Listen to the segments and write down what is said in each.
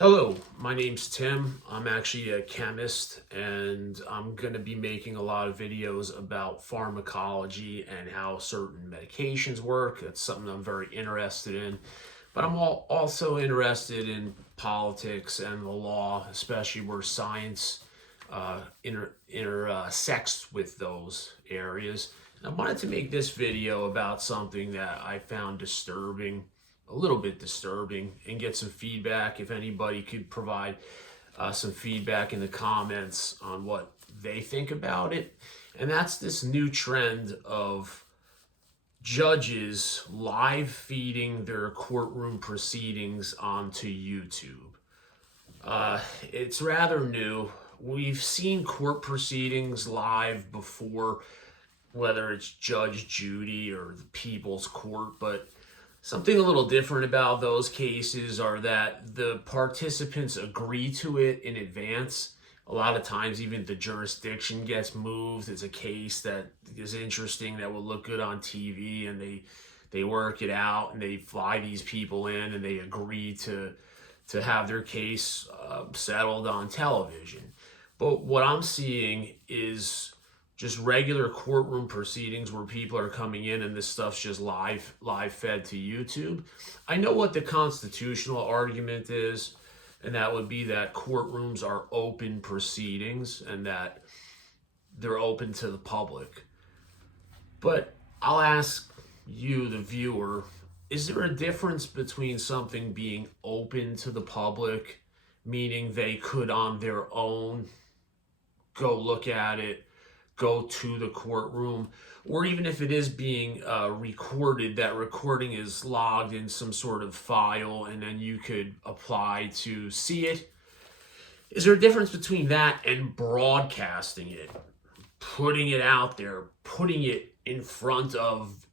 Hello, my name's Tim. I'm actually a chemist and I'm going to be making a lot of videos about pharmacology and how certain medications work. That's something I'm very interested in. But I'm also interested in politics and the law, especially where science intersects with those areas. I wanted to make this video about something that I found disturbing, a little bit disturbing, and get some feedback. If anybody could provide some feedback in the comments on what they think about it. And that's this new trend of judges live feeding their courtroom proceedings onto YouTube. It's rather new. We've seen court proceedings live before, whether it's Judge Judy or the People's Court, but something a little different about those cases are that the participants agree to it in advance. A lot of times, even the jurisdiction gets moved. It's a case that is interesting that will look good on TV, and they work it out and they fly these people in and they agree to have their case settled on television. But what I'm seeing is just regular courtroom proceedings where people are coming in and this stuff's just live fed to YouTube. I know what the constitutional argument is, and that would be that courtrooms are open proceedings and that they're open to the public. But I'll ask you, the viewer, is there a difference between something being open to the public, meaning they could on their own go look at it, go to the courtroom, or even if it is being recorded, that recording is logged in some sort of file and then you could apply to see it? Is there a difference between that and broadcasting it, putting it out there, putting it in front of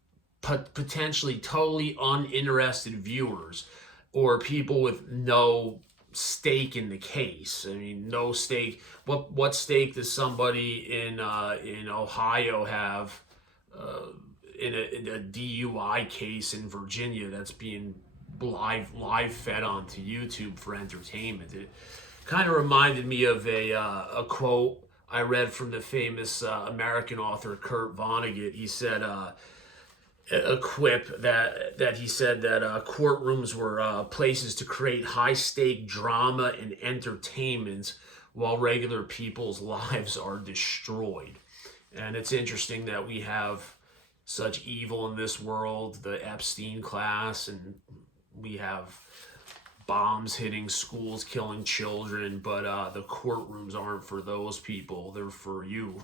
potentially totally uninterested viewers or people with no stake in the case? I mean, no stake. What stake does somebody in Ohio have in a DUI case in Virginia that's being live fed onto YouTube for entertainment? It kind of reminded me of a quote I read from the famous American author Kurt Vonnegut. He said a quip that he said that courtrooms were places to create high stake drama and entertainment while regular people's lives are destroyed. And it's interesting that we have such evil in this world, the Epstein class, and we have bombs hitting schools, killing children, but the courtrooms aren't for those people. They're for you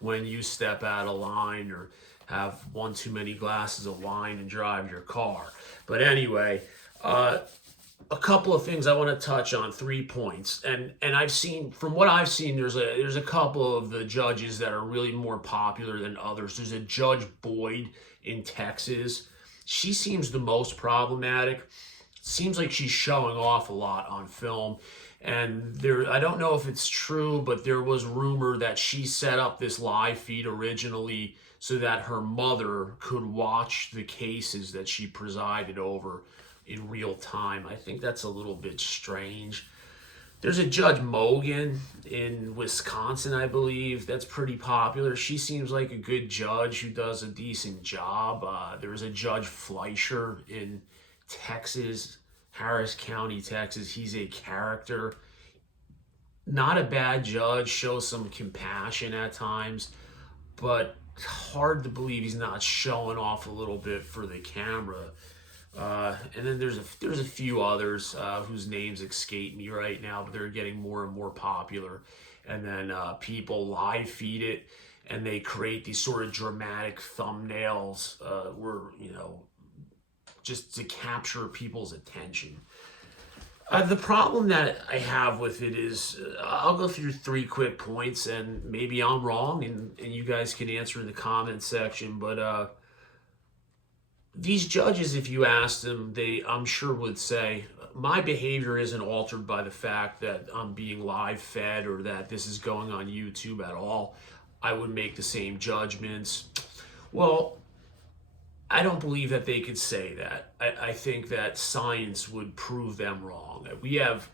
when you step out of line or have one too many glasses of wine and drive your car. But anyway, a couple of things I want to touch on, 3 points. And I've seen, from what I've seen, there's a couple of the judges that are really more popular than others. There's a Judge Boyd in Texas. She seems the most problematic. Seems like she's showing off a lot on film. And I don't know if it's true, but there was rumor that she set up this live feed originally so that her mother could watch the cases that she presided over in real time. I think that's a little bit strange. There's a Judge Mogan in Wisconsin, I believe, that's pretty popular. She seems like a good judge who does a decent job. There's a Judge Fleischer in Texas, Harris County, Texas. He's a character. Not a bad judge, shows some compassion at times, but hard to believe he's not showing off a little bit for the camera. And then there's a few others whose names escape me right now, but they're getting more and more popular. And then people live feed it, and they create these sort of dramatic thumbnails where, just to capture people's attention. The problem that I have with it is, I'll go through 3 quick points, and maybe I'm wrong, and you guys can answer in the comment section, but these judges, if you ask them, I'm sure would say, my behavior isn't altered by the fact that I'm being live fed or that this is going on YouTube at all. I would make the same judgments. Well, I don't believe that they could say that. I think that science would prove them wrong. We have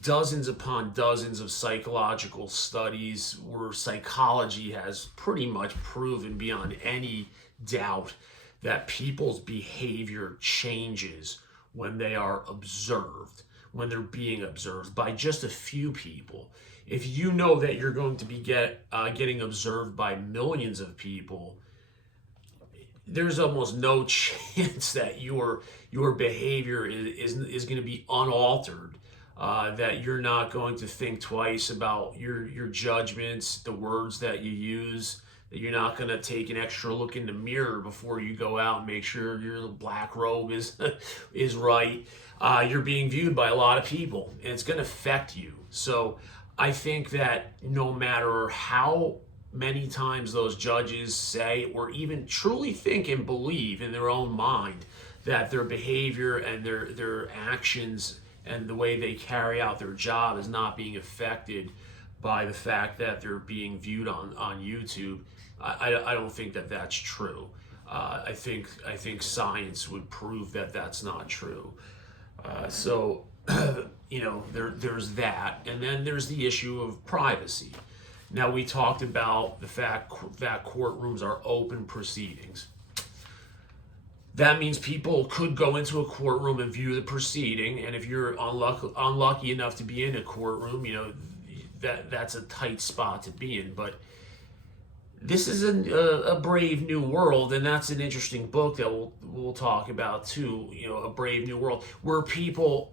dozens upon dozens of psychological studies where psychology has pretty much proven beyond any doubt that people's behavior changes when they are observed, when they're being observed by just a few people. If you know that you're going to be getting observed by millions of people, there's almost no chance that your behavior is going to be unaltered. That you're not going to think twice about your judgments, the words that you use. That you're not going to take an extra look in the mirror before you go out and make sure your black robe is is right. You're being viewed by a lot of people, and it's going to affect you. So I think that no matter how many times those judges say or even truly think and believe in their own mind that their behavior and their actions and the way they carry out their job is not being affected by the fact that they're being viewed on YouTube, I don't think that that's true. I think science would prove that that's not true. So there's that, and then there's the issue of privacy. Now, we talked about the fact that courtrooms are open proceedings. That means people could go into a courtroom and view the proceeding, and if you're unlucky enough to be in a courtroom, that's a tight spot to be in. But this is a brave new world, and that's an interesting book that we'll talk about too. A brave new world where people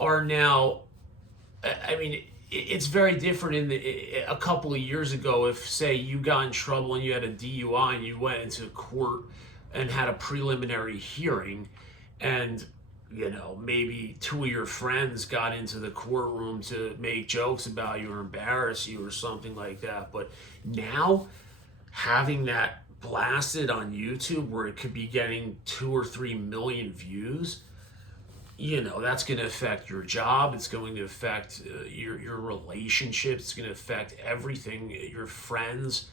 are now. I mean, it's very different. A couple of years ago, if say you got in trouble and you had a DUI and you went into court and had a preliminary hearing, and maybe two of your friends got into the courtroom to make jokes about you or embarrass you or something like that. But now, having that blasted on YouTube where it could be getting 2 or 3 million views, that's going to affect your job. It's going to affect your relationships. It's going to affect everything, your friends.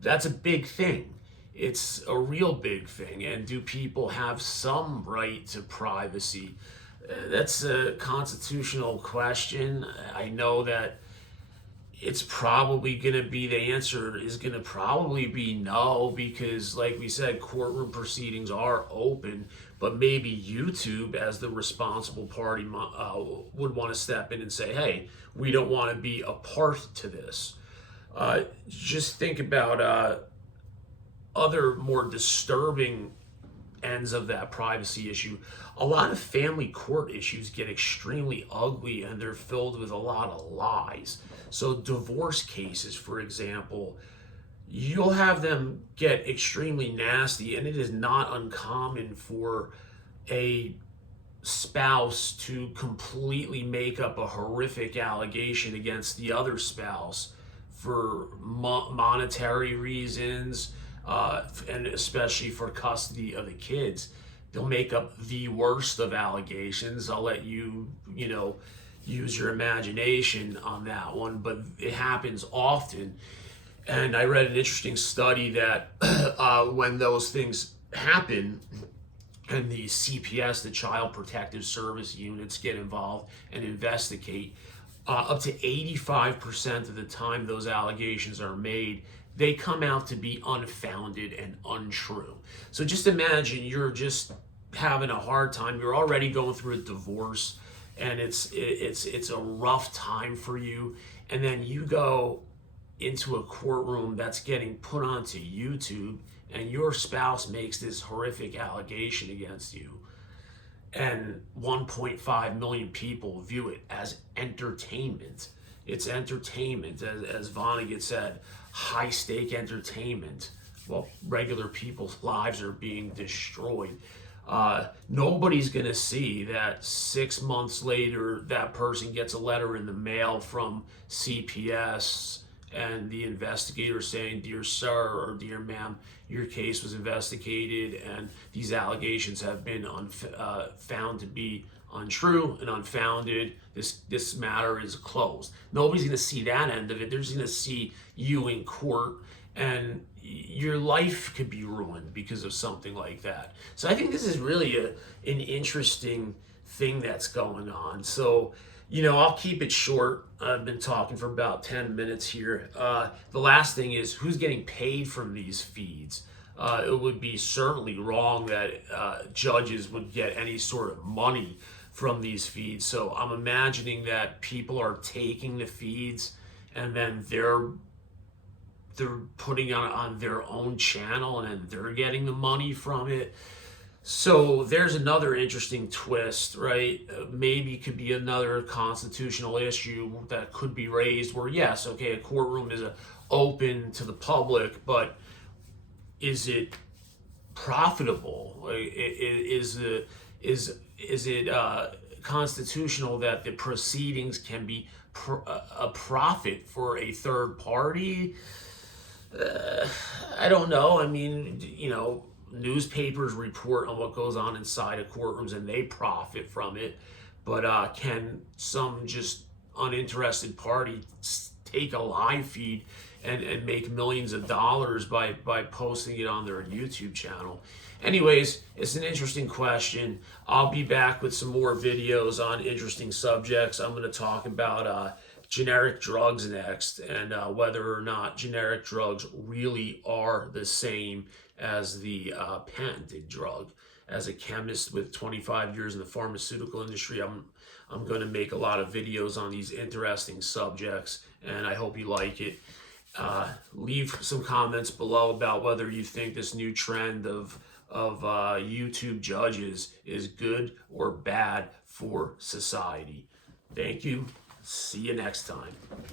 That's a big thing. It's a real big thing. And do people have some right to privacy? That's a constitutional question. I know that it's probably going to be, the answer is going to probably be no, because like we said, courtroom proceedings are open, but maybe YouTube as the responsible party would want to step in and say, hey, we don't want to be a part to this. Just think about other more disturbing ends of that privacy issue. A lot of family court issues get extremely ugly and they're filled with a lot of lies. So divorce cases, for example, you'll have them get extremely nasty, and it is not uncommon for a spouse to completely make up a horrific allegation against the other spouse for monetary reasons, and especially for custody of the kids. They'll make up the worst of allegations. I'll let you, use your imagination on that one, but it happens often. And I read an interesting study that when those things happen and the CPS, the Child Protective Service units, get involved and investigate, up to 85% of the time those allegations are made, they come out to be unfounded and untrue. So just imagine you're just having a hard time. You're already going through a divorce, and it's a rough time for you, and then you go into a courtroom that's getting put onto YouTube, and your spouse makes this horrific allegation against you, and 1.5 million people view it as entertainment. It's entertainment, as Vonnegut said, high-stake entertainment. Well, regular people's lives are being destroyed. Nobody's going to see that 6 months later that person gets a letter in the mail from CPS and the investigator saying, "Dear sir," or "Dear ma'am, your case was investigated and these allegations have been found to be untrue and unfounded. This matter is closed." Nobody's going to see that end of it. They're just going to see you in court, and your life could be ruined because of something like that. So I think this is really an interesting thing that's going on. So I'll keep it short. I've been talking for about 10 minutes here. The last thing is, who's getting paid from these feeds? It would be certainly wrong that judges would get any sort of money from these feeds. So I'm imagining that people are taking the feeds and then they're putting on their own channel and then they're getting the money from it. So there's another interesting twist, right? Maybe could be another constitutional issue that could be raised where, yes, okay, a courtroom is open to the public, but is it profitable? Is it constitutional that the proceedings can be a profit for a third party? I don't know. I mean, newspapers report on what goes on inside of courtrooms and they profit from it. But can some just uninterested party take a live feed and make millions of dollars by posting it on their YouTube channel? Anyways, it's an interesting question. I'll be back with some more videos on interesting subjects. I'm going to talk about generic drugs next, and whether or not generic drugs really are the same as the patented drug. As a chemist with 25 years in the pharmaceutical industry, I'm going to make a lot of videos on these interesting subjects, and I hope you like it. Leave some comments below about whether you think this new trend of YouTube judges is good or bad for society. Thank you. See you next time.